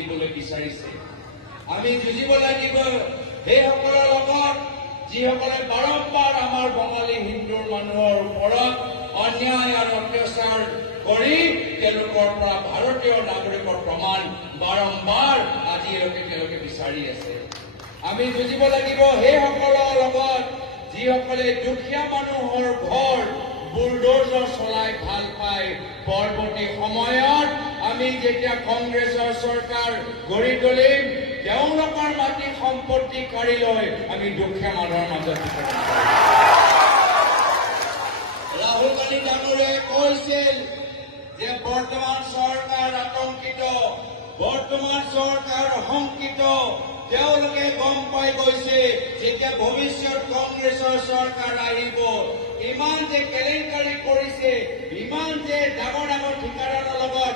দিবলৈ বিচাৰিছে আমি যুঁজিব লাগিব সেইসকলৰ লগত যিসকলে বাৰম্বাৰ আমাৰ বঙালী হিন্দুৰ মানুহৰ ওপৰত অন্যায় আৰু অত্যাচাৰ কৰি তেওঁলোকৰ পৰা ভাৰতীয় নাগৰিকৰ প্ৰমাণ বাৰম্বাৰ আজিলৈকে তেওঁলোকে বিচাৰি আছে আমি যুঁজিব লাগিব সেইসকলৰ লগত যিসকলে দুখীয়া মানুহৰ ঘৰ বুলডোজাৰ চলাই ভাল পায় পৰৱৰ্তী সময়ত আমি যেতিয়া কংগ্ৰেছৰ চৰকাৰ গঢ়ি তুলিম তেওঁলোকৰ মাটি সম্পত্তি কাঢ়ি লৈ আমি দুখীয়া মানুহৰ মাজত ৰাহুল গান্ধী ডাঙৰীয়াই কৈছিল যে বৰ্তমান চৰকাৰ আতংকিত বৰ্তমান চৰকাৰ শংকিত তেওঁলোকে গম পাই গৈছে যেতিয়া ভৱিষ্যত কংগ্ৰেছৰ চৰকাৰ আহিব ইমান যে কেলেংকাৰী কৰিছে ইমান যে ডাঙৰ ডাঙৰ ঠিকাদাৰৰ লগত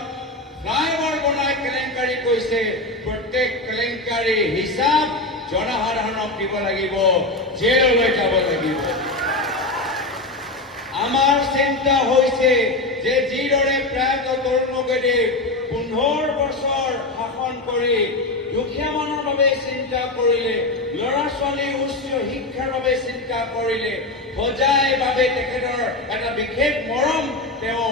ফ্লাইঅভাৰ বনাই কেলেংকাৰী কৰিছে প্ৰত্যেক কেলেংকাৰী হিচাপ জনসাধাৰণক দিব লাগিব জেললৈ যাব লাগিব আমাৰ চিন্তা হৈছে যে যিদৰে প্ৰায়ত তৰুণ গগৈদেৱ 15 বছৰ শাসন কৰি দুখীয়া মানুহৰ বাবে চিন্তা কৰিলে ল'ৰা ছোৱালী উচ্চ শিক্ষাৰ বাবে চিন্তা কৰিলে সজাই বাবে তেখেতৰ এটা বিশেষ মৰম তেওঁ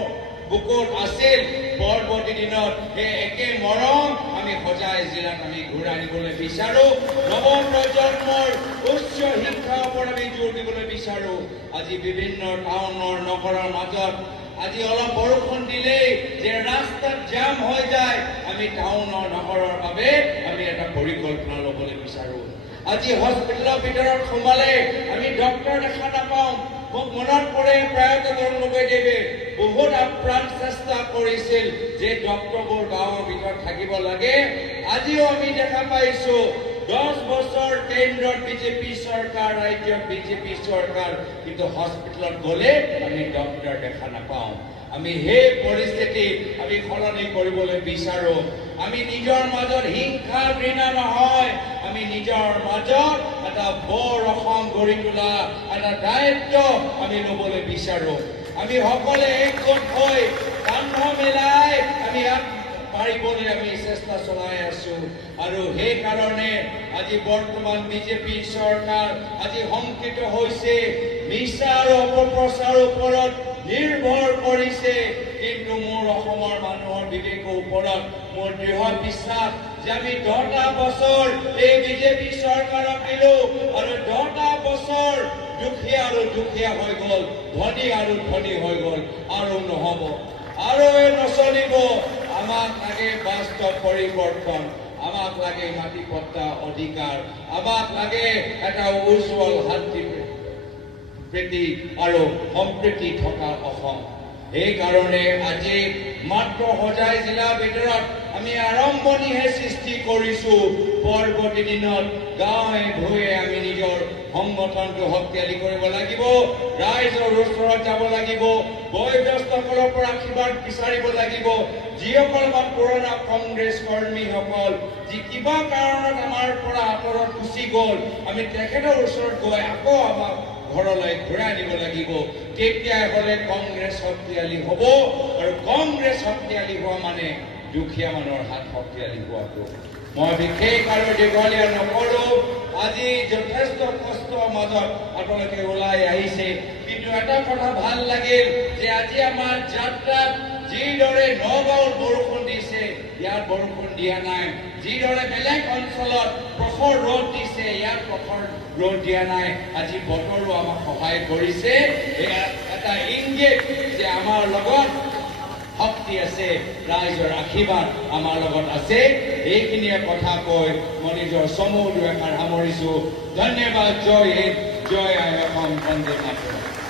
বুকুত আছিল পৰৱৰ্তী দিনত এই একে মৰম আমি সজাই জিলাত আমি ঘূৰাই আনিবলৈ বিচাৰো নৱ প্ৰজন্মৰ উচ্চ শিক্ষাৰ ওপৰত আমি জোৰ দিবলৈ বিচাৰো আজি বিভিন্ন টাউনৰ নগৰৰ মাজত আজি অলপ বৰষুণ দিলেই যে ৰাস্তাত জাম হৈ যায় আমি টাউনৰ নগৰৰ বাবে আমি এটা পৰিকল্পনা ল'বলৈ বিচাৰো আজি হস্পিটেলৰ ভিতৰত সোমালে আমি ডক্টৰ দেখা নাপাওঁ মোক মনত পৰে প্ৰায়ত তৰুণ গগৈদেৱে বহুত আপ্ৰাণ চেষ্টা কৰিছিল যে ডক্টৰবোৰ গাঁৱৰ ভিতৰত থাকিব লাগে আজিও আমি দেখা পাইছো 10 বছৰ কেন্দ্ৰত বিজেপি চৰকাৰ ৰাজ্যত বিজেপি চৰকাৰ কিন্তু হস্পিটেলত গ'লে আমি ডক্টৰ দেখা নাপাওঁ আমি সেই পৰিস্থিতি আমি সলনি কৰিবলৈ বিচাৰো আমি নিজৰ মাজত হিংসা ঘৃণা নহয় আমি নিজৰ মাজত এটা বৰ অসম গঢ়ি তোলা এটা দায়িত্ব আমি ল'বলৈ বিচাৰো আমি সকলোৱে একগোট হৈ কান্ধ মিলাই আমি পাৰিবলৈ আমি চেষ্টা চলাই আছো আৰু সেই কাৰণে আজি বৰ্তমান বিজেপি চৰকাৰ আজি শংকিত হৈছে মিছা আৰু অপপ্ৰচাৰৰ ওপৰত নিৰ্ভৰ কৰিছে কিন্তু মোৰ অসমৰ মানুহৰ বিবেকৰ ওপৰত মোৰ দৃঢ় বিশ্বাস যে আমি 10টা বছৰ এই বিজেপি চৰকাৰক দিলো আৰু 10টা বছৰ দুখীয়া আৰু দুখীয়া হৈ গ'ল ধনী আৰু ধনী হৈ গ'ল আৰু নহ'ব আৰু নচলিব আমাক লাগে বাস্তৱ পৰিৱৰ্তন আমাক লাগে মাটি পট্টা অধিকাৰ আমাক লাগে এটা উজ্জ্বল শান্তি প্ৰীতি আৰু সম্প্ৰীতি থকা অসম এই কাৰণে আজি মাত্ৰ সজাই জিলাৰ ভিতৰত আমি আৰম্ভণিহে সৃষ্টি কৰিছো পৰৱৰ্তী দিনত গাঁৱে ভূঞে আমি নিজৰ সংগঠনটো শক্তিশালী কৰিব লাগিব ৰাইজৰ ওচৰত যাব লাগিব বয়োজ্যেষ্ঠসকলৰ পৰা আশীৰ্বাদ বিচাৰিব লাগিব যিসকল আমাৰ পুৰণা কংগ্ৰেছ কৰ্মীসকল যি কিবা কাৰণত আমাৰ পৰা আঁতৰত গুচি গ'ল আমি তেখেতৰ ওচৰত গৈ আকৌ আমাক ঘৰলৈ ঘূৰাই আনিব লাগিব তেতিয়াহ'লে কংগ্ৰেছ শক্তিশালী হ'ব আৰু কংগ্ৰেছ শক্তিশালী হোৱা মানে দুখীয়া মানুহৰ হাত শক্তিশালী হোৱাটো মই বিশেষ আৰু দীঘলীয়া নকৰো আজি যথেষ্ট কষ্টৰ মাজত আপোনালোকে ওলাই আহিছে কিন্তু এটা কথা ভাল লাগিল যে আজি আমাৰ যাত্ৰাত যিদৰে নগাঁৱত বৰষুণ দিছে ইয়াত বৰষুণ দিয়া নাই যিদৰে বেলেগ অঞ্চলত প্ৰখৰ ৰ'দ দিছে ইয়াত প্ৰখৰ ৰ'দ দিয়া নাই আজি বতৰো আমাক সহায় কৰিছে এটা ইংগিত যে আমাৰ লগত শক্তি আছে ৰাইজৰ আশীৰ্বাদ আমাৰ লগত আছে এইখিনিয়ে কথা কৈ মই নিজৰ চমু দুআষাৰ সামৰিছো ধন্যবাদ জয় হিন্দ জয় অসম বন্দে মাতৰম